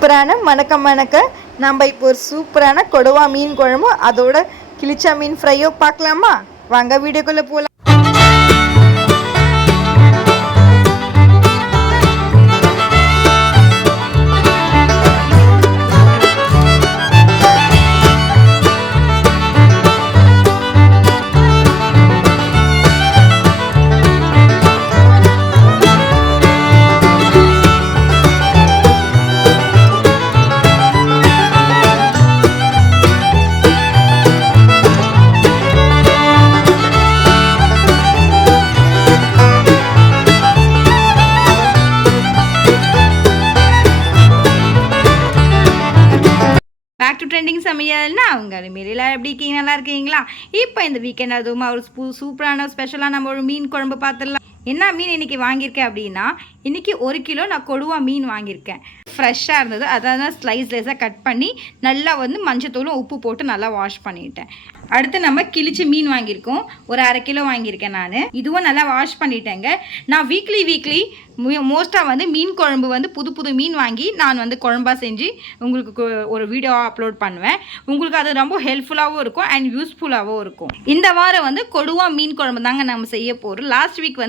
சூப்பரான மணக்க நம்ம இப்போ ஒரு சூப்பரான கொடுவா மீன் குழம்பு அதோட கிளிச்சா மீன் ஃப்ரையோ பார்க்கலாமா? வாங்க வீடியோக்குள்ளே போகலாம். பேக் டு ட்ரெண்டிங் சமையல்னா அவங்க மாரிலாம் எப்படி இருக்கீங்க? நல்லா இருக்கீங்களா? இப்போ இந்த வீக்கெண்ட் அதுவும் ஒரு சூப்பரான ஸ்பெஷலாக நம்ம ஒரு மீன் குழம்பு பார்த்துடலாம். என்ன மீன் இன்றைக்கி வாங்கியிருக்கேன் அப்படின்னா, இன்றைக்கி 1 கிலோ நான் கொடுவா மீன் வாங்கியிருக்கேன். ஃப்ரெஷ்ஷாக இருந்தது. அதாவது ஸ்லைஸாக கட் பண்ணி நல்லா மஞ்சத்தூளும் உப்பு போட்டு நல்லா வாஷ் பண்ணிட்டேன். அடுத்து நம்ம கிழிச்சு மீன் வாங்கியிருக்கோம். ஒரு 1/2 கிலோ வாங்கியிருக்கேன் நான். இதுவும் நல்லா வாஷ் பண்ணிட்டேங்க. நான் வீக்லி மோஸ்ட்டாக மீன் குழம்பு புது மீன் வாங்கி நான் குழம்பா செஞ்சு உங்களுக்கு ஒரு வீடியோ அப்லோட் பண்ணுவேன். உங்களுக்கு அது ரொம்ப ஹெல்ப்ஃபுல்லாகவும் இருக்கும் அண்ட் யூஸ்ஃபுல்லாகவும் இருக்கும். இந்த வாரம் கொடுவா மீன் குழம்பு தாங்க நம்ம செய்ய போகிறோம். லாஸ்ட் வீக்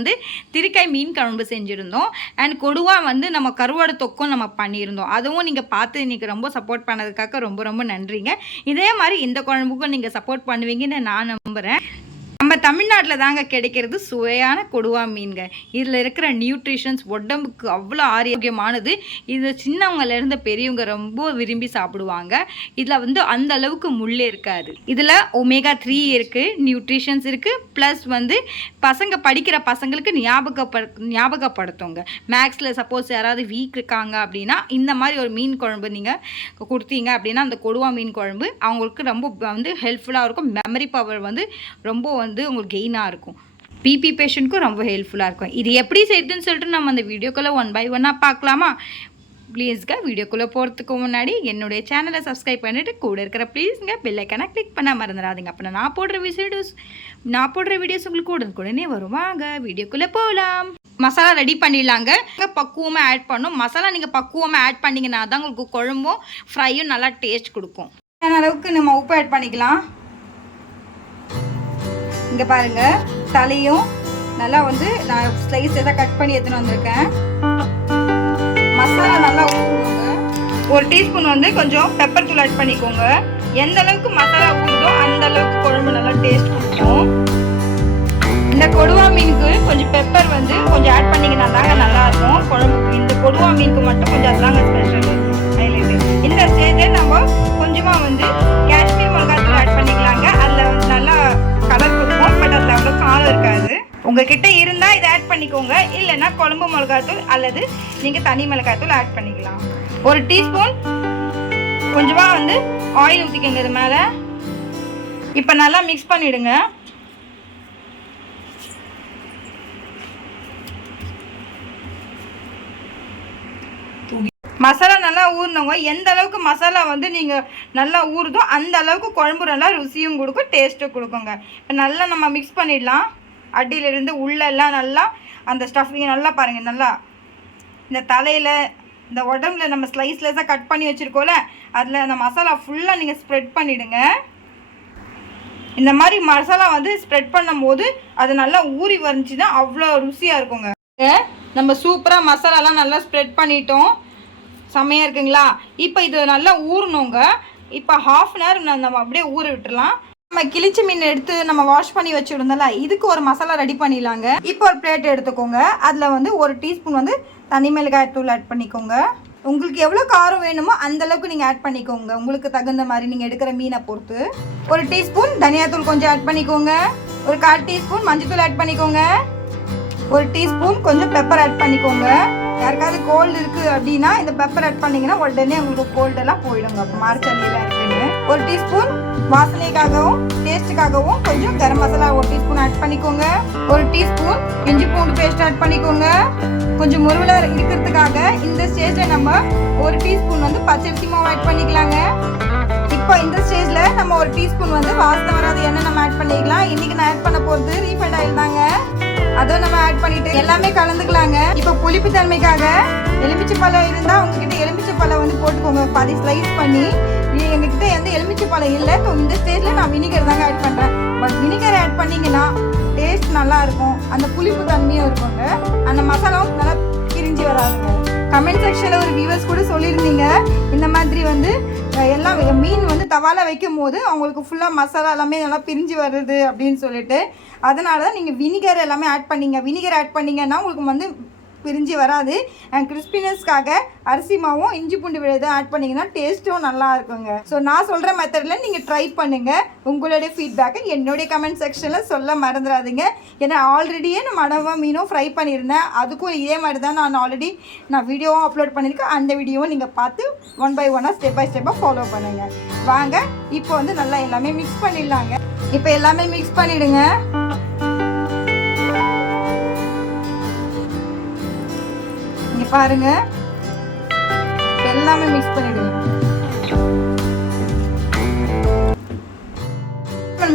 திருக்காய் மீன் குழம்பு செஞ்சுருந்தோம். அண்ட் கொடுவா நம்ம கருவாடு தொக்கும் நம்ம பண்ணியிருந்தோம். அதுவும் நீங்கள் பார்த்து இன்றைக்கி ரொம்ப சப்போர்ட் பண்ணதுக்காக ரொம்ப ரொம்ப நன்றிங்க. இதே மாதிரி இந்த குழம்புக்கும் நீங்கள் சப்போர்ட் பண்ணுவீங்கன்னு நான் நம்புகிறேன். நம்ம தமிழ்நாட்டில் தாங்க கிடைக்கிறது சுவையான கொடுவா மீன்க. இதில் இருக்கிற நியூட்ரிஷன்ஸ் உடம்புக்கு அவ்வளோ ஆரோக்கியமானது. இது சின்னவங்கலேருந்து பெரியவங்க ரொம்ப விரும்பி சாப்பிடுவாங்க. இதில் அந்த அளவுக்கு முள்ளே இருக்காது. இதில் ஒமேகா 3 இருக்குது, நியூட்ரிஷன்ஸ் இருக்குது. ப்ளஸ் பசங்க படிக்கிற பசங்களுக்கு ஞாபகப்படுத்துங்க. மேக்ஸில் சப்போஸ் யாராவது வீக் இருக்காங்க அப்படின்னா இந்த மாதிரி ஒரு மீன் குழம்பு நீங்கள் கொடுத்தீங்க அப்படின்னா அந்த கொடுவா மீன் குழம்பு அவங்களுக்கு ரொம்ப ஹெல்ப்ஃபுல்லாக இருக்கும். மெமரி பவர் ரொம்ப உங்களுக்கு கெயினாக இருக்கும். பிபி பேஷண்ட்க்கும் ரொம்ப ஹெல்ப்ஃபுல்லாக இருக்கும். இது எப்படி செய்யுதுன்னு சொல்லிட்டு நம்ம அந்த வீடியோக்குள்ளே 1 by 1 பார்க்கலாமா? ப்ளீஸ்ங்க வீடியோக்குள்ளே போகிறதுக்கு முன்னாடி என்னுடைய சேனலை சப்ஸ்கிரைப் பண்ணிவிட்டு கூட இருக்கிற ப்ளீஸுங்க பெல் ஐக்கானை கிளிக் பண்ண மறந்துடாதீங்க. அப்போ நான் போடுற வீடியோஸ் உங்களுக்கு உடனே வருவாங்க. வீடியோக்குள்ளே போகலாம். மசாலா ரெடி பண்ணிடலாங்க. பக்குவமாக ஆட் பண்ணும். மசாலா நீங்கள் பக்குவமாக ஆட் பண்ணிங்கன்னா தான் உங்களுக்கு குழம்பும் ஃப்ரையும் நல்லா டேஸ்ட் கொடுக்கும். அளவுக்கு நம்ம உப்பு ஆட் பண்ணிக்கலாம். இங்கே பாருங்கள், தலையும் நல்லா நான் ஸ்லைஸ் எதாவது கட் பண்ணி எடுத்துன்னு வந்திருக்கேன். மசாலா நல்லா ஊறுங்க. 1 டீஸ்பூன் கொஞ்சம் பெப்பர் தூள் ஆட் பண்ணிக்கோங்க. எந்த அளவுக்கு மசாலா ஊறுதோ அந்த அளவுக்கு குழம்பு நல்லா டேஸ்ட் கொடுக்கும். இந்த கொடுவா மீனுக்கு கொஞ்சம் பெப்பர் கொஞ்சம் ஆட் பண்ணிங்கன்னா தாங்க நல்லாயிருக்கும் குழம்புக்கு. இந்த கொடுவா மீனுக்கு மட்டும் கொஞ்சம் அதுதாங்க ஸ்பெஷல் ஹைலைட்டு. இந்த ஸ்டேஜில் நம்ம கொஞ்சமாக காஷ்மீர் மிளகாத்தூள் ஆட் பண்ணிக்கலாங்க. அதில் நல்லா கலர் கொடுக்கும். பட் அதில் அவ்வளோ காரம் இருக்காது. உங்ககிட்ட இருந்தால் இதை ஆட் பண்ணிக்கோங்க. இல்லைன்னா குழம்பு மிளகாத்தூள் அல்லது நீங்கள் தனி மிளகாத்தூள் ஆட் பண்ணிக்கலாம். 1 டீஸ்பூன் கொஞ்சமாக ஆயில் ஊற்றிக்கோங்க இது மேலே. இப்போ நல்லா மிக்ஸ் பண்ணிவிடுங்க. மசாலா நல்லா ஊறினவங்க எந்த அளவுக்கு மசாலா நீங்கள் நல்லா ஊறுதோ அந்த அளவுக்கு குழம்பு நல்லா ருசியும் கொடுக்கும், டேஸ்ட்டும் கொடுக்குங்க. இப்போ நல்லா நம்ம மிக்ஸ் பண்ணிடலாம். அடியிலிருந்து உள்ளெல்லாம் நல்லா அந்த ஸ்டஃபிங் நல்லா பாருங்கள். நல்லா இந்த தலையில் இந்த உடம்புல நம்ம ஸ்லைஸாக கட் பண்ணி வச்சுருக்கோம்ல அதில் அந்த மசாலா ஃபுல்லாக நீங்கள் ஸ்ப்ரெட் பண்ணிவிடுங்க. இந்த மாதிரி மசாலா ஸ்ப்ரெட் பண்ணும் போது அது நல்லா ஊறி வந்துச்சுன்னா அவ்வளோ ருசியாக இருக்குங்க. நம்ம சூப்பராக மசாலாலாம் நல்லா ஸ்ப்ரெட் பண்ணிட்டோம். செம்மையாக இருக்குங்களா? இப்போ இது நல்லா ஊறணுங்க. இப்போ 1/2 hour நம்ம அப்படியே ஊற விட்டுடலாம். நம்ம கிழிச்சி மீன் எடுத்து நம்ம வாஷ் பண்ணி வச்சுருந்தோம்ல, இதுக்கு ஒரு மசாலா ரெடி பண்ணிடலாங்க. இப்போ ஒரு பிளேட் எடுத்துக்கோங்க. அதில் 1 டீஸ்பூன் தனி மிளகாய் தூள் ஆட் பண்ணிக்கோங்க. உங்களுக்கு எவ்வளோ காரம் வேணுமோ அந்தளவுக்கு நீங்கள் ஆட் பண்ணிக்கோங்க. உங்களுக்கு தகுந்த மாதிரி நீங்கள் எடுக்கிற மீனை பொறுத்து. 1 டீஸ்பூன் தனியாத்தூள் கொஞ்சம் ஆட் பண்ணிக்கோங்க. ஒரு 1/4 டீஸ்பூன் மஞ்சத்தூள் ஆட் பண்ணிக்கோங்க. 1 டீஸ்பூன் கொஞ்சம் பெப்பர் ஆட் பண்ணிக்கோங்க. யாருக்காவது கோல்டு இருக்குது அப்படின்னா இந்த பெப்பர் ஆட் பண்ணிங்கன்னா உடனே உங்களுக்கு கோல்டெல்லாம் போயிடுங்க. அப்போ மார்ச்சல்லியெல்லாம் இருக்குன்னு 1 டீஸ்பூன் வாசனைக்காகவும் டேஸ்ட்டுக்காகவும் கொஞ்சம் கரம் மசாலா 1 டீஸ்பூன் ஆட் பண்ணிக்கோங்க. 1 டீஸ்பூன் இஞ்சி பூண்டு பேஸ்ட் ஆட் பண்ணிக்கோங்க. கொஞ்சம் முருவலை இருக்கிறதுக்காக இந்த ஸ்டேஜில் நம்ம 1 டீஸ்பூன் பச்சரிசி மாவு ஆட் பண்ணிக்கலாங்க. இப்போ இந்த ஸ்டேஜில் நம்ம 1 டீஸ்பூன் வாசனை வராத எண்ணெய் நம்ம ஆட் பண்ணிக்கலாம். இன்றைக்கி நான் ஆட் பண்ண போகிறது ரீஃபைண்ட் ஆயில் தாங்க. அதை நம்ம ஆட் பண்ணிட்டு எல்லாமே கலந்துக்கலாங்க. இப்போ புளிப்பு தன்மைக்காக எலுமிச்சை பழம் இருந்தால் உங்ககிட்ட எலுமிச்சை பழம் போட்டுக்கோங்க. பாதி ஸ்லைஸ் பண்ணி எங்ககிட்ட எந்த எலுமிச்சை பழம் இல்லை. ஸோ இந்த ஸ்டேஜில் நான் வினிகர் தாங்க ஆட் பண்ணுறேன். பட் வினிகர் ஆட் பண்ணிங்கன்னா டேஸ்ட் நல்லாயிருக்கும், அந்த புளிப்பு தன்மையும் இருக்குங்க, அந்த மசாலாவும் நல்லா பிரிஞ்சு வராதுங்க. கமெண்ட் செக்ஷனில் ஒரு வியூவர்ஸ் கூட சொல்லியிருந்தீங்க இந்த மாதிரி வந்து எல்லாம் மீன் வந்து தவால வைக்கும் போது அவங்களுக்கு ஃபுல்லாக மசாலா எல்லாமே நல்லா பிரிஞ்சு வருது அப்படின்னு சொல்லிட்டு. அதனால தான் நீங்கள் வினிகர் எல்லாமே ஆட் பண்ணிங்க. வினிகர் ஆட் பண்ணிங்கன்னா உங்களுக்கு வந்து பிரிஞ்சு வராது. அண்ட் கிறிஸ்பினஸ்க்காக அரிசி மாவும் இஞ்சி பூண்டு விழுதும் ஆட் பண்ணிங்கன்னா டேஸ்ட்டும் நல்லா இருக்குங்க. ஸோ நான் சொல்கிற மெத்தடில் நீங்கள் ட்ரை பண்ணுங்கள். உங்களுடைய ஃபீட்பேக்கை என்னுடைய கமெண்ட் செக்ஷனில் சொல்ல மறந்துடாதீங்க. ஏன்னா ஆல்ரெடியே நான் மடவா மீனும் ஃப்ரை பண்ணியிருந்தேன். அதுக்கும் இதே மாதிரி தான் நான் வீடியோவும் அப்லோட் பண்ணியிருக்கேன். அந்த வீடியோவும் நீங்கள் பார்த்து 1 by 1 ஸ்டெப் பை ஸ்டெப்பாக ஃபாலோ பண்ணுங்கள். வாங்க இப்போ வந்து நல்லா எல்லாமே மிக்ஸ் பண்ணிடலாங்க. இப்போ எல்லாமே மிக்ஸ் பண்ணிவிடுங்க. பாருங்க எல்லாமே மிக்ஸ் பண்ணிடுங்க.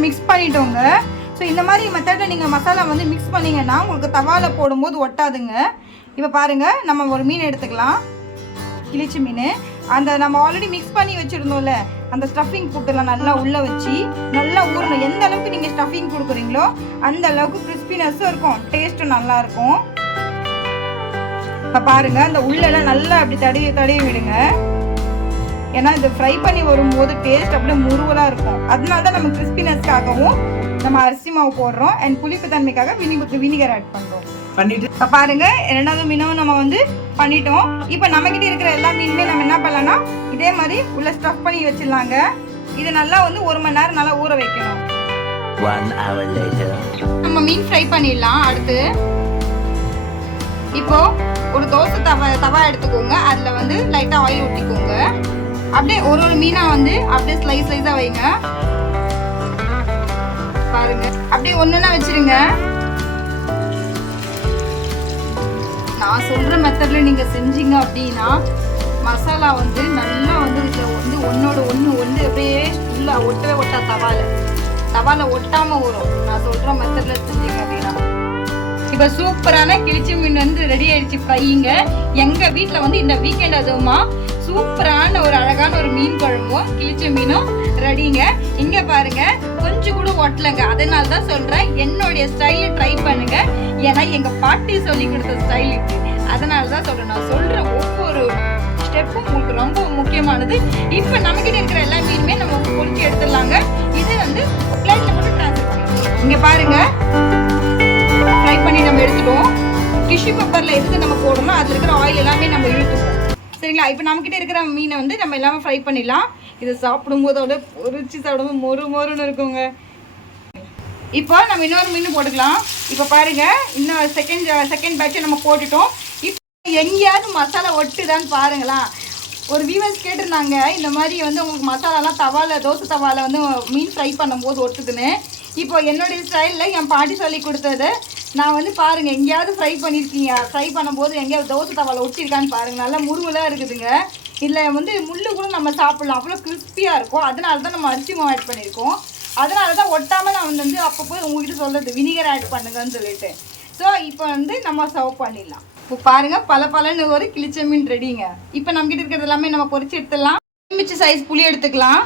மிக்ஸ் பண்ணிட்டோங்க. ஸோ இந்த மாதிரி மெத்தடில் நீங்கள் மசாலா வந்து மிக்ஸ் பண்ணிங்கன்னா உங்களுக்கு தவால போடும்போது ஒட்டாதுங்க. இப்போ பாருங்கள், நம்ம ஒரு மீன் எடுத்துக்கலாம், கிளிச்சி மீன். அந்த நம்ம ஆல்ரெடி மிக்ஸ் பண்ணி வச்சுருந்தோம்ல, அந்த ஸ்டஃபிங் போட்டுலாம் நல்லா உள்ளே வச்சு நல்லா ஊறணும். எந்த அளவுக்கு நீங்கள் ஸ்டஃபிங் கொடுக்குறீங்களோ அந்த அளவுக்கு கிறிஸ்பினஸும் இருக்கும், டேஸ்ட்டும் நல்லாயிருக்கும். இப்போ பாருங்கள், அந்த உள்ளெல்லாம் நல்லா அப்படி தடவி விடுங்க. ஏன்னா இது ஃப்ரை பண்ணி வரும்போது டேஸ்ட் அப்படியே முருவலாக இருக்கும். அதனால தான் நம்ம கிறிஸ்பினஸ்க்காகவும் நம்ம அரிசி மாவு போடுறோம். அண்ட் புளிப்பு தன்மைக்காக வினிகர் ஆட் பண்ணுறோம். பண்ணிட்டு இப்போ பாருங்கள், 2வது மீனும் நம்ம வந்து பண்ணிட்டோம். இப்போ நம்மக்கிட்ட இருக்கிற எல்லா மீனுமே நம்ம என்ன பண்ணலாம்னா இதே மாதிரி உள்ள ஸ்டஃப் பண்ணி வச்சிடலாங்க. இது நல்லா வந்து 1 மணி நேரம் நல்லா ஊற வைக்கணும். 1 hour later நம்ம மீன் ஃப்ரை பண்ணிடலாம். அடுத்து இப்போ ஒரு தோசை தவா எடுத்துக்கோங்க. அதில் வந்து லைட்டாக ஆயில் ஊற்றிக்கோங்க. அப்படியே ஒரு மீனாக வந்து அப்படியே ஸ்லைஸாக வைங்க. பாருங்க, அப்படியே ஒன்றுனா வச்சிருங்க. நான் சொல்கிற மெத்தடில் நீங்கள் செஞ்சீங்க அப்படின்னா மசாலா வந்து நல்லா வந்து ஒன்னோட ஒன்று அப்படியே ஃபுல்லாக ஒட்டவே தவால ஒட்டாமல் வரும். நான் சொல்கிற மெத்தடில் செஞ்சீங்க அப்படின்னா இப்போ சூப்பரான கிளிச்சி மீன் வந்து ரெடி ஆயிடுச்சு ஃப்ரைங்க. எங்கள் வீட்டில் வந்து இந்த வீக்கெண்ட் அதுவுமா சூப்பரான ஒரு அழகான ஒரு மீன் குழம்பும் கிளிச்சி மீனும் ரெடிங்க. இங்கே பாருங்க, கொஞ்சம் கூட ஒட்டலைங்க. அதனால தான் சொல்கிறேன், என்னுடைய ஸ்டைலை ட்ரை பண்ணுங்க. ஏன்னா எங்கள் பாட்டி சொல்லி கொடுத்த ஸ்டைல் இருக்கு. அதனால தான் சொல்கிறேன், நான் சொல்கிற ஒவ்வொரு ஸ்டெப்பும் உங்களுக்கு ரொம்ப முக்கியமானது. இப்போ நம்மகிட்ட இருக்கிற எல்லா மீனுமே நம்ம பொறிச்சு எடுத்துடலாங்க. இது வந்து பிளேட்டில் போட்டு ட்ரான்ஸ்ஃபர் பண்ணிடுவோம். இங்கே பாருங்க, ஃப்ரை பண்ணி நம்ம எடுத்துட்டோம். டிஷ்யூ பேப்பரில் எதுக்கு நம்ம போடணும், அதில் இருக்கிற ஆயில் எல்லாமே நம்ம இழுத்துப்போம். சரிங்களா? இப்போ நம்மக்கிட்ட இருக்கிற மீனை வந்து நம்ம எல்லாமே ஃப்ரை பண்ணிடலாம். இதை சாப்பிடும்போது அதோட பொரிச்சு சாப்பிடும்போது மொறுன்னு இருக்குங்க. இப்போ நம்ம இன்னொரு மீன் போட்டுக்கலாம். இப்போ பாருங்கள், இன்னும் செகண்ட் பேட்சை நம்ம போட்டுட்டோம். இப்போ எங்கேயாவது மசாலா ஒட்டுதான்னு பாருங்களா. ஒரு வியூவர்ஸ் கேட்டிருந்தாங்க, இந்த மாதிரி வந்து உங்களுக்கு மசாலாலாம் தோசை தவாவில் வந்து மீன் ஃப்ரை பண்ணும்போது ஒட்டுதுன்னு. இப்போ என்னுடைய ஸ்டைலில் என் பாட்டி சொல்லி கொடுத்தது நான் வந்து பாருங்கள், எங்கேயாவது ஃப்ரை பண்ணும்போது எங்கேயாவது தோசை தவாவில் ஒட்டியிருக்கான்னு பாருங்கள். நல்லா முருவலாக இருக்குதுங்க. இதில் வந்து முள்ளு கூட நம்ம சாப்பிட்லாம், அவ்வளோ கிறிஸ்பியாக இருக்கும். அதனால தான் நம்ம அரிசி மாவு ஆட் பண்ணியிருக்கோம். அதனால தான் ஒட்டாமல் நான் வந்து அப்பப்போ உங்கள்கிட்ட சொல்கிறது வினிகர் ஆட் பண்ணுங்கன்னு சொல்லிட்டு. ஸோ இப்போ வந்து நம்ம சர்வ் பண்ணிடலாம். இப்போ பாருங்கள், பலன்னு ஒரு கிளிச்ச மீன் ரெடிங்க. இப்போ நம்மகிட்ட இருக்கிறது எல்லாமே நம்ம பொரிச்சு எடுத்துடலாம். எலுமிச்சை சைஸ் புளி எடுத்துக்கலாம்.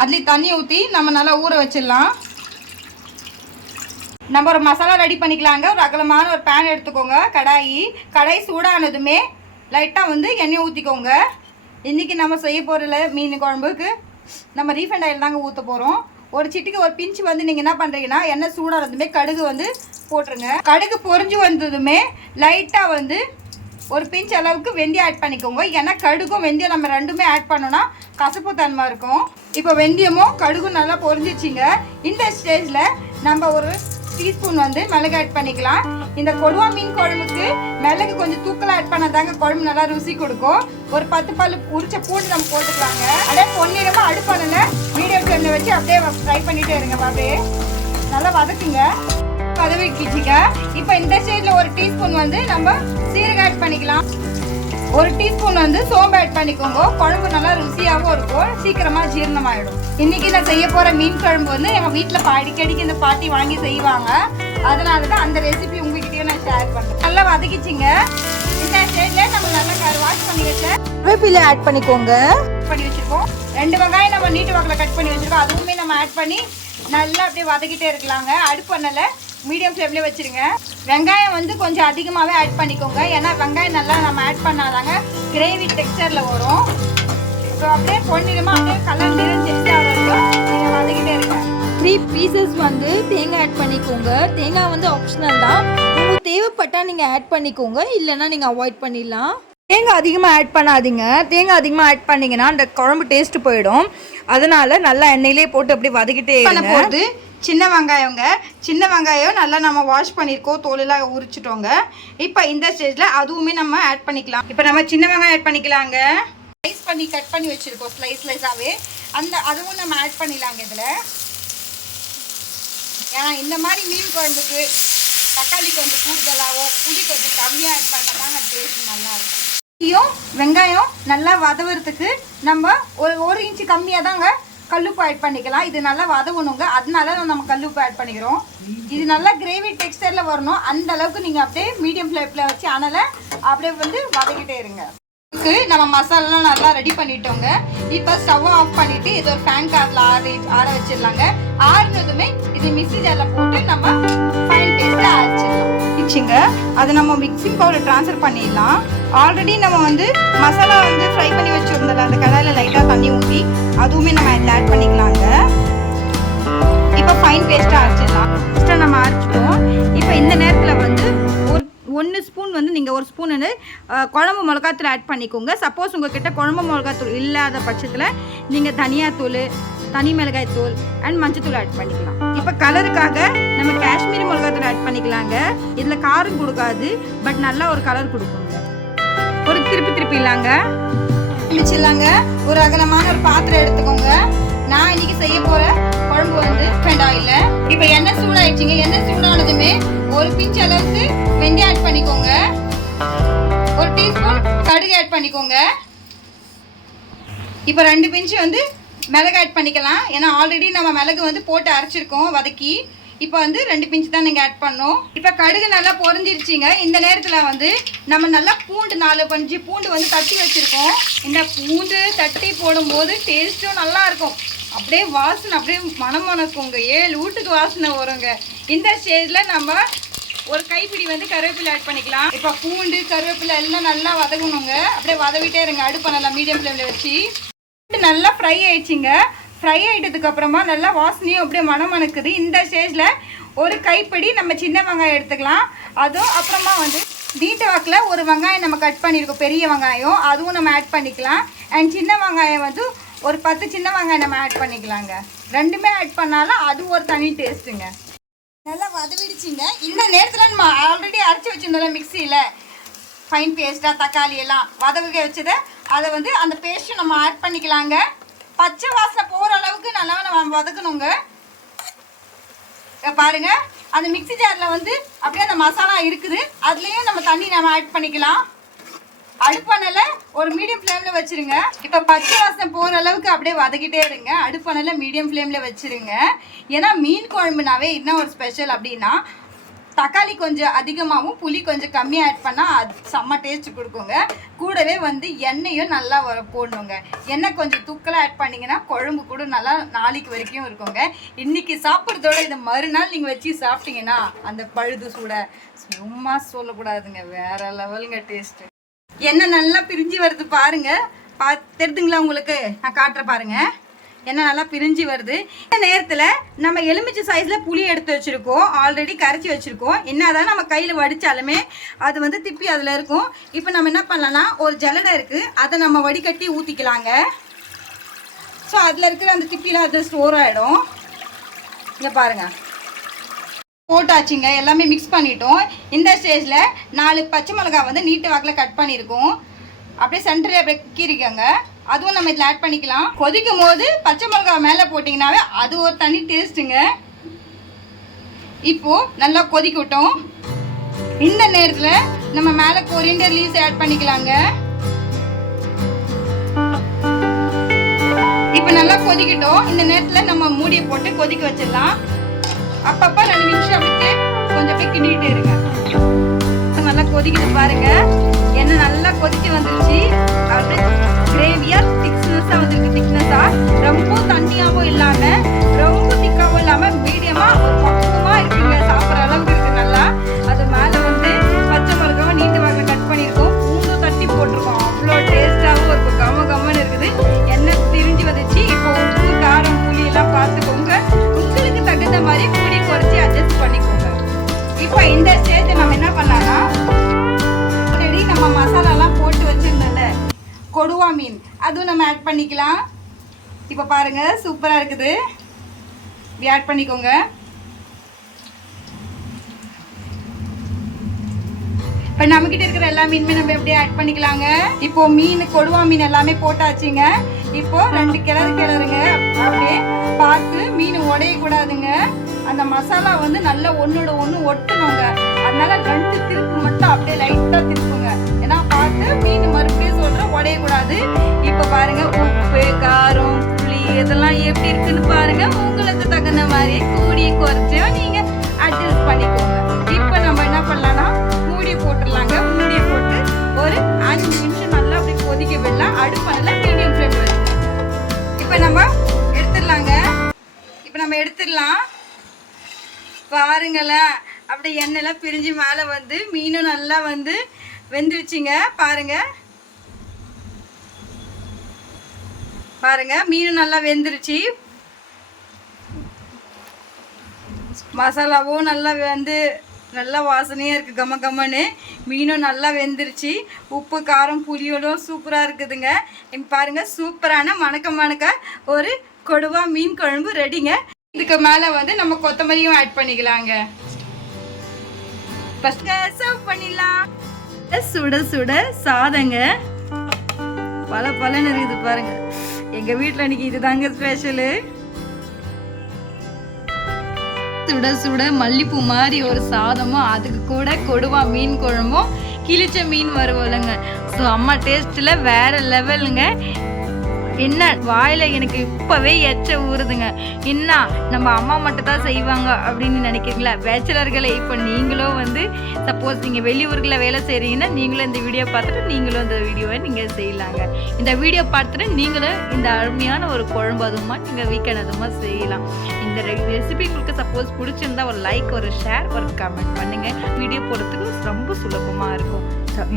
அதுலேயும் தண்ணி ஊற்றி நம்ம நல்லா ஊற வச்சிடலாம். நம்ம ஒரு மசாலா ரெடி பண்ணிக்கலாங்க. ஒரு அகலமான ஒரு பேன் எடுத்துக்கோங்க. கடாய் சூடானதுமே லைட்டாக வந்து எண்ணெய் ஊற்றிக்கோங்க. இன்றைக்கி நம்ம செய்ய போகிற மீன் குழம்புக்கு நம்ம ரீஃபைண்ட் ஆயில் தாங்க ஊற்ற போகிறோம். ஒரு சிட்டிக்கு ஒரு பிஞ்சு வந்து நீங்கள் என்ன பண்ணுறீங்கன்னா, எண்ணெய் சூடானதுமே கடுகு வந்து போட்டுருங்க. கடுகு பொரிஞ்சு வந்ததுமே லைட்டாக வந்து ஒரு பிஞ்ச் அளவுக்கு வெந்தயம் ஆட் பண்ணிக்கோங்க. ஏன்னா கடுகும் வெந்தயம் நம்ம ரெண்டுமே ஆட் பண்ணோன்னா கசப்பு தன்மை இருக்கும். இப்போ வெந்தயமும் கடுகும் நல்லா பொரிஞ்சிச்சிங்க. இந்த ஸ்டேஜில் நம்ம ஒரு டீஸ்பூன் வந்து மிளகு ஆட் பண்ணிக்கலாம். இந்த கொடுவா மீன் குழம்புக்கு மிளகு கொஞ்சம் தூக்கலாக ஆட் பண்ணாதாங்க குழம்பு நல்லா ருசி கொடுக்கும். ஒரு 10 பல் உரிச்ச பூண்டு நம்ம போட்டுக்கலாங்க. அப்படியே பொன்னிறமாக அடுப்பானல மீடியம் ஃப்ளேமில் வச்சு அப்படியே ஃப்ரை பண்ணிகிட்டே இருங்க. அப்படியே நல்லா வதக்குங்க, வதக்கிச்சிங்க. இப்போ இந்த ஸ்டேஜில் ஒரு டீஸ்பூன் வந்து நம்ம சீரகம் ஆட் பண்ணிக்கலாம். ஒரு டீஸ்பூன் வந்து சோம்பு ஆட் பண்ணிக்கோங்க. குழம்பு நல்லா ருசியாகவும் இருக்கும், சீக்கிரமாக ஜீரணமாயிடும். இன்னைக்கு நான் செய்ய போகிற மீன் குழம்பு வந்து எங்கள் வீட்டில் அடிக்கடிக்கு இந்த பாட்டி வாங்கி செய்வாங்க. அதனால தான் அந்த ரெசிபி உங்ககிட்டயும் நான் ஷேர் பண்ணுறேன். நல்லா வதக்கிச்சிங்க. இந்த ஸ்டேஜ்ல நம்ம நல்லா வாஷ் பண்ணி வச்ச கருவேப்பிலை ஆட் பண்ணிக்கோங்க. பண்ணி வச்சிருக்கோம். 2 வெங்காயம் நம்ம நீட்டு வாக்குல கட் பண்ணி வச்சிருக்கோம். அதுவுமே நம்ம ஆட் பண்ணி நல்லா அப்படியே வதக்கிட்டே இருக்கலாங்க. அடுப்பண்ணல மீடியம் ஃப்ளேம்ல வச்சிருங்க. வெங்காயம் வந்து கொஞ்சம் அதிகமாகவே ஆட் பண்ணிக்கோங்க. ஏன்னா வெங்காயம் நல்லா நம்ம ஆட் பண்ணாதாங்க கிரேவி டெக்ஸ்சரில் வரும். இப்போ அப்படியே பொன்னிறமாக அப்படியே கலர் நிறைஞ்சிருச்சு. நீங்கள் வதக்கிட்டே இருங்க. 3 பீசஸ் வந்து தேங்காய் ஆட் பண்ணிக்கோங்க. தேங்காய் வந்து ஆப்ஷனல் தான். உங்களுக்கு தேவைப்பட்டால் நீங்கள் ஆட் பண்ணிக்கோங்க, இல்லைன்னா நீங்கள் அவாய்ட் பண்ணிடலாம். தேங்காய் அதிகமாக ஆட் பண்ணாதீங்க. தேங்காய் அதிகமாக ஆட் பண்ணிங்கன்னா அந்த குழம்பு டேஸ்ட்டு போயிடும். அதனால் நல்லா எண்ணெயிலே போட்டு அப்படியே வதக்கிட்டே போகுது. சின்ன வெங்காயங்க, சின்ன வெங்காயம் நல்லா நம்ம வாஷ் பண்ணியிருக்கோம், தோலெல்லாம் உரிச்சிட்டோங்க. இப்போ இந்த ஸ்டேஜில் அதுவுமே நம்ம ஆட் பண்ணிக்கலாம். இப்போ நம்ம சின்ன வெங்காயம் ஆட் பண்ணிக்கலாங்க. ஸ்லைஸ் பண்ணி கட் பண்ணி வச்சுருக்கோம், ஸ்லைஸாகவே. அதுவும் நம்ம ஆட் பண்ணிடலாங்க இதில். ஏன்னா இந்த மாதிரி மீன் குழம்புக்கு தக்காளி கொஞ்சம் கூடுதலாகவோ புளி கொஞ்சம் கம்மியாக ஆட் பண்ணாதாங்க டேஸ்ட் நல்லாயிருக்கும். வெங்காயம் நல்லா வதவுறதுக்கு நம்ம ஒரு இன்ச்சு கம்மியாக தாங்க கல்லுப்பு ஆட் பண்ணிக்கலாம். இது நல்லா வதவணுங்க, அதனால நம்ம கல்லுப்பு ஆட் பண்ணிக்கிறோம். இது நல்லா கிரேவி டெக்ஸ்டரில் வரணும். அந்த அளவுக்கு நீங்கள் அப்படியே மீடியம் ஃப்ளேமில் வச்சு அதனால் அப்படியே வந்து வதக்கிட்டே இருங்க. நம்ம மசாலாலாம் நல்லா ரெடி பண்ணிட்டோங்க. இப்போ ஸ்டவ் ஆஃப் பண்ணிவிட்டு இது ஒரு ஃபேன் காத்தில் ஆற வச்சிடலாங்க. ஆறுனதுமே இது மிக்ஸி ஜாரில் போட்டு நம்ம ஃபைன் பேஸ்ட்டாக அரைச்சிடலாம். இச்சுங்க அதை நம்ம மிக்சிங் பவுலில் ட்ரான்ஸ்ஃபர் பண்ணிடலாம். ஆல்ரெடி நம்ம வந்து மசாலா வந்து ஃப்ரை பண்ணி வச்சுருந்தோம். அந்த கடாயில் லைட்டாக தண்ணி ஊற்றி அதுவுமே நம்ம இதில் ஆட் பண்ணிக்கலாங்க. இப்போ ஃபைன் பேஸ்ட்டாக அரைச்சிடலாம். ஃபஸ்ட்டாக நம்ம அரைச்சிட்டோம். இப்போ இந்த நேரத்தில் வந்து 1 ஸ்பூன் வந்து நீங்கள் 1 ஸ்பூன் வந்து குழம்பு மிளகாத்தூள் ஆட் பண்ணிக்கோங்க. சப்போஸ் உங்கள்கிட்ட குழம்பு மிளகாத்தூள் இல்லாத பட்சத்தில் நீங்கள் தனியாத்தூள், தனி மிளகாய் தூள் அண்ட் மஞ்சத்தூள் ஆட் பண்ணிக்கலாம். இப்போ கலருக்காக நம்ம காஷ்மீரி மிளகாத்தூள் ஆட் பண்ணிக்கலாங்க. இதில் காரம் கொடுக்காது, பட் நல்லா ஒரு கலர் கொடுக்குங்க. ஒரு திருப்பி இல்லாங்க மிச்சிடலாங்க. ஒரு அகலமான ஒரு பாத்திரம் எடுத்துக்கோங்க. நான் இன்னைக்கு செய்ய போகிற குழம்பு வந்து வெங்காயில். இப்போ எண்ணெய் சூடாயிடுச்சுங்க. எண்ணெய் சூடானதுமே ஒரு பிஞ்ச் அளவுக்கு வெந்தயம் ஆட் பண்ணிக்கோங்க. 1 டீஸ்பூன் கடுகு ஆட் பண்ணிக்கோங்க. இப்போ 2 பிஞ்சு வந்து மிளகு ஆட் பண்ணிக்கலாம். ஏன்னா ஆல்ரெடி நம்ம மிளகு வந்து போட்டு அரைச்சிருக்கோம் வதக்கி. இப்போ வந்து 2 பிஞ்சு தான் நீங்கள் ஆட் பண்ணணும். இப்போ கடுகு நல்லா பொரிஞ்சிருச்சிங்க. இந்த நேரத்தில் வந்து நம்ம நல்லா பூண்டு 4 பஞ்சு பூண்டு வந்து தட்டி வச்சுருக்கோம். இந்த பூண்டு தட்டி போடும்போது டேஸ்ட்டும் நல்லா இருக்கும். அப்படியே வாசனை அப்படியே மணக்குங்க. 7 வீட்டுக்கு வாசனை வருங்க. இந்த ஸ்டேஜில் நம்ம ஒரு கைப்பிடி வந்து கருவேப்பிலை ஆட் பண்ணிக்கலாம். இப்போ பூண்டு கருவேப்பிலை எல்லாம் நல்லா வதங்கணுங்க. அப்படியே வதவிட்டே இருங்க. அடுப்பை நல்லா மீடியம் ஃப்ளேமில் வச்சு. நல்லா ஃப்ரை ஆயிடுச்சிங்க. ஃப்ரை ஆகிட்டதுக்கு அப்புறமா நல்லா வாசனையும் அப்படியே மணக்குது. இந்த ஸ்டேஜில் ஒரு கைப்பிடி நம்ம சின்ன வெங்காயம் எடுத்துக்கலாம். அதுவும் அப்புறமா வந்து நீட்டு வாக்கில் ஒரு வெங்காயம் நம்ம கட் பண்ணியிருக்கோம், பெரிய வெங்காயம். அதுவும் நம்ம ஆட் பண்ணிக்கலாம். அண்ட் சின்ன வெங்காயம் வந்து ஒரு 10 சின்ன வெங்காயம் நம்ம ஆட் பண்ணிக்கலாங்க. 2மே ஆட் பண்ணாலும் அது ஒரு தனி டேஸ்ட்டுங்க. நல்லா வதவிடுச்சிங்க. இந்த நேரத்தில் நம்ம ஆல்ரெடி அரைச்சி வச்சுருந்தோம் மிக்சியில் ஃபைன் பேஸ்ட்டாக தக்காளி எல்லாம் வதவிக்க வச்சதை அதை வந்து அந்த பேஸ்ட்டும் நம்ம ஆட் பண்ணிக்கலாங்க. பச்சை வாசனை போகிற அளவுக்கு நல்லா நம்ம வதக்கணுங்க. பாருங்க, அந்த மிக்ஸி ஜாரில் வந்து அப்படியே அந்த மசாலா இருக்குது. அதுலேயும் நம்ம தண்ணி நம்ம ஆட் பண்ணிக்கலாம். அடுப்பணல ஒரு மீடியம் ஃப்ளேமில் வச்சுருங்க. இப்போ பச்சை வாசனை போகிற அளவுக்கு அப்படியே வதக்கிட்டே இருங்க. அடுப்பணல மீடியம் ஃப்ளேமில் வச்சுருங்க. ஏன்னா மீன் குழம்புனாவே என்ன ஒரு ஸ்பெஷல் அப்படின்னா தக்காளி கொஞ்சம் அதிகமாகவும் புளி கொஞ்சம் கம்மியாக ஆட் பண்ணால் அது செம்ம டேஸ்ட் கொடுக்குங்க. கூடவே வந்து எண்ணெயும் நல்லா போடணுங்க. எண்ணெய் கொஞ்சம் தூக்கலாக ஆட் பண்ணிங்கன்னா குழம்பு கூட நல்லா நாளைக்கு வரைக்கும் இருக்குங்க. இன்றைக்கி சாப்பிட்றதோட இதை மறுநாள் நீங்கள் வச்சு சாப்பிட்டீங்கன்னா அந்த பழுது சூட சும்மா சொல்லக்கூடாதுங்க, வேறு லெவலுங்க டேஸ்ட்டு. எண்ணெய் நல்லா பிரிஞ்சு வருது பாருங்கள். தெரியுதுங்களா உங்களுக்கு? நான் காட்டுற பாருங்கள். எண்ணெய் நல்லா பிரிஞ்சு வருது. இந்த நேரத்தில் நம்ம எலுமிச்சை சைஸில் புளி எடுத்து வச்சுருக்கோம், ஆல்ரெடி கரைச்சி வச்சுருக்கோம். என்னதான் நம்ம கையில் வடித்தாலுமே அது வந்து திப்பி அதில் இருக்கும். இப்போ நம்ம என்ன பண்ணலாம்னா ஒரு ஜல்லடை இருக்குது, அதை நம்ம வடிகட்டி ஊற்றிக்கலாங்க. ஸோ அதில் இருக்கிற அந்த திப்பிலாம் அது ஸ்டோர் ஆகிடும். இங்கே பாருங்கள், போட்டாச்சுங்க. எல்லாமே மிக்ஸ் பண்ணிட்டோம். இந்த ஸ்டேஜில் 4 பச்சை மிளகாய் வந்து நீட்டு வாக்கில் கட் பண்ணியிருக்கோம். அப்படியே சென்டரில் அப்படியே கீறிக்கோங்க. அதுவும் நம்ம இதில் ஆட் பண்ணிக்கலாம். கொதிக்கும் போது பச்சை மிளகாய் மேலே போட்டிங்கனாவே அது ஒரு தனி டேஸ்ட்டுங்க. இப்போது நல்லா கொதிக்கட்டும். இந்த நேரத்தில் நம்ம மேலே கொரியண்டர் லீவ்ஸ் ஆட் பண்ணிக்கலாங்க. இப்போ நல்லா கொதிக்கட்டும். இந்த நேரத்தில் நம்ம மூடியை போட்டு கொதிக்க வச்சிடலாம். அப்பப்போ 2 நிமிஷம் அப்படியே கொஞ்சம் அப்படியே கிண்டிகிட்டே இருங்க. நல்லா கொதிக்கிட்டு பாருங்க. எண்ணெய் நல்லா கொதிச்சு வந்துருச்சு. அப்படியே கிரேவியா திக்னஸா வந்துருக்கு. திக்னஸா ரொம்ப தண்ணியாவும் இல்லாம ரொம்ப திக்காவும் இல்லாம மீடியமா ஒரு பக்குவமா இருக்குங்க. சாப்பிட்ற அளவுக்கு இருக்கு நல்லா. அது மேல வந்து பச்சை மிளகாவும் நீண்டு வாங்க கட் பண்ணியிருக்கோம். பூண்டும் தட்டி போட்டிருக்கோம். அவ்வளோ டேஸ்டாகவும் இருக்கும். கம கம்மன்னு இருக்குது. எண்ணெய் திரிஞ்சு வந்துச்சு. இப்போ உப்பு காரம் புளி எல்லாம் பார்த்துக்கோங்க. உங்களுக்கு தகுந்த மாதிரி கூடி குறைச்சி அட்ஜஸ்ட் பண்ணிக்கோங்க. இப்போ இந்த ஸ்டேஜ் நம்ம என்ன பண்ணலாம்னா ஆல்ரெடி நம்ம மசாலாலாம் போட்டு வச்சிருந்தோம்ல கொடுவா மீன், அதுவும் நம்ம ஆட் பண்ணிக்கலாம். இப்போ பாருங்க சூப்பராக இருக்குது. இப்படி ஆட் பண்ணிக்கோங்க. இப்போ நம்மக்கிட்ட இருக்கிற எல்லா மீனுமே நம்ம எப்படி ஆட் பண்ணிக்கலாங்க. இப்போ மீன் கொடுவா மீன் எல்லாமே போட்டாச்சுங்க. இப்போ 2 கிளறுங்க. அப்படியே பார்த்து மீன் உடையக்கூடாதுங்க. அந்த மசாலா வந்து நல்லா ஒன்னோட ஒன்று ஒட்டணுங்க. அதனால 2 திருப்பு மட்டும் அப்படியே லைட்டாக திருப்புங்க. ஏன்னா பார்த்து மீன் மறுபடியும் சொல்கிறேன் உடையக்கூடாது. இப்போ பாருங்க உப்பு காரம் புளி இதெல்லாம் எப்படி இருக்குன்னு பாருங்க. உங்களுக்கு தகுந்த மாதிரி கூடி குறைச்சோ நீங்கள் அட்ஜஸ்ட் பண்ணிக்கோங்க. இப்போ நம்ம என்ன பண்ணலாம்னா மூடி போட்டுடலாங்க. மூடி போட்டு ஒரு 5 நிமிஷம் நல்லா அப்படி கொதிக்க விடலாம். அடுப்பதில் மீடியம் ஃப்ளேம் வச்சுங்க. இப்போ நம்ம எடுத்துடலாம். பாருங்களேன் அப்படியே எண்ணெய்லாம் பிரிஞ்சு மேலே வந்து மீனும் நல்லா வந்து வெந்துருச்சுங்க. பாருங்க மீனும் நல்லா வெந்துருச்சு. மசாலாவும் நல்லா வந்து நல்லா வாசனையாக இருக்குது. கம கம்மன்னு மீனும் நல்லா வெந்துருச்சு. உப்பு காரம் புளியோடும் சூப்பராக இருக்குதுங்க. பாருங்கள் சூப்பரான மணக்க ஒரு கொடுவா மீன் குழம்பு ரெடிங்க. இதுக்கு மேலே வந்து நம்ம கொத்தமல்லியும் ஆட் பண்ணிக்கலாங்க. ஃபர்ஸ்ட் சர்வ் பண்ணிடலாம். சுட சுட சாதங்க பலன்னு இருக்குது பாருங்க. எங்கள் வீட்டில் இன்னைக்கு இதுதாங்க ஸ்பெஷலு. சுட சுட மல்லிப்பூ மாதிரி ஒரு சாதமும் அதுக்கு கூட கொடுவா மீன் குழம்பும் கிழிச்ச மீன் வறுவலுங்க. ஸோ அம்மா டேஸ்ட்டில் வேற லெவலுங்க. என்ன வாயில் எனக்கு இப்போவே எச்ச ஊறுதுங்க. என்ன நம்ம அம்மா மட்டும் தான் செய்வாங்க அப்படின்னு நினைக்கிறீங்களா பேச்சுலர்களை? இப்போ நீங்களும் வந்து சப்போஸ் நீங்கள் வெளியூர்களில் வேலை செய்கிறீங்கன்னா நீங்களும் இந்த வீடியோ பார்த்துட்டு நீங்களும் இந்த வீடியோவை நீங்கள் செய்யலாங்க. இந்த வீடியோ பார்த்துட்டு நீங்களும் இந்த அருமையான ஒரு குழம்பு அதுமா நீங்கள் வீக்கெண்ட் அதுமா செய்யலாம். இந்த ரெசிபி உங்களுக்கு சப்போஸ் பிடிச்சிருந்தா ஒரு லைக் ஒரு ஷேர் ஒரு கமெண்ட் பண்ணுங்கள். வீடியோ போடுறதுக்கு ரொம்ப சுலபமாக இருக்கும்.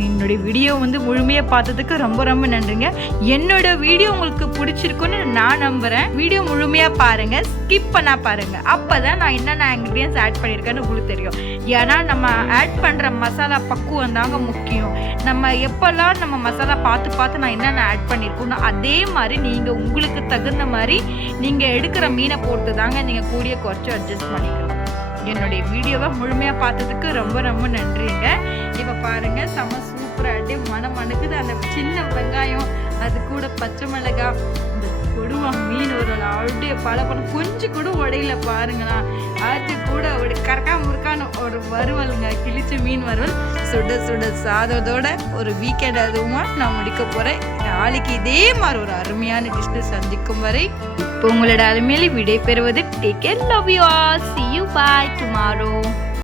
என்னுடைய வீடியோ வந்து முழுமையாக பார்த்ததுக்கு ரொம்ப நன்றிங்க. என்னோட வீடியோ உங்களுக்கு பிடிச்சிருக்குன்னு நான் நம்புகிறேன். வீடியோ முழுமையாக பாருங்கள், ஸ்கிப் பண்ணால் பாருங்கள். அப்போ தான் நான் என்னென்ன இன்க்ரீடியன்ஸ் ஆட் பண்ணியிருக்கேன்னு உங்களுக்கு தெரியும். ஏன்னா நம்ம ஆட் பண்ணுற மசாலா பக்குவம் தாங்க முக்கியம். நம்ம எப்போல்லாம் நம்ம மசாலா பார்த்து நான் என்னென்ன ஆட் பண்ணியிருக்கோன்னு அதே மாதிரி நீங்கள் உங்களுக்கு தகுந்த மாதிரி நீங்கள் எடுக்கிற மீனை போட்டு தாங்க நீங்கள் கூடிய குறைச்சி அட்ஜஸ்ட் பண்ணிக்கலாம். என்னுடைய வீடியோவை முழுமையாக பார்த்ததுக்கு ரொம்ப நன்றிங்க. இப்போ பாருங்கள் செம்ம சூப்பராக அப்படியே மணக்குது. அந்த சின்ன வெங்காயம் அது கூட பச்சை மிளகாய் இந்த கொடுவா மீன் ஒரு அப்படியே பழம் கொஞ்சம் கூட உடையில பாருங்களா. அது கூட ஒரு முறுக்கான ஒரு வறுவலுங்க. கிழிச்ச மீன் வறுவல் சுட சாதத்தோட ஒரு வீக்கெண்ட் அதுவுமா நான் முடிக்க போகிறேன். நாளைக்கு இதே மாதிரி ஒரு அருமையான டிஷ்ஷை சந்திக்கும் வரை இப்போ உங்களோட அருமையில விடை பெறுவது take care, love you all, see you, bye tomorrow.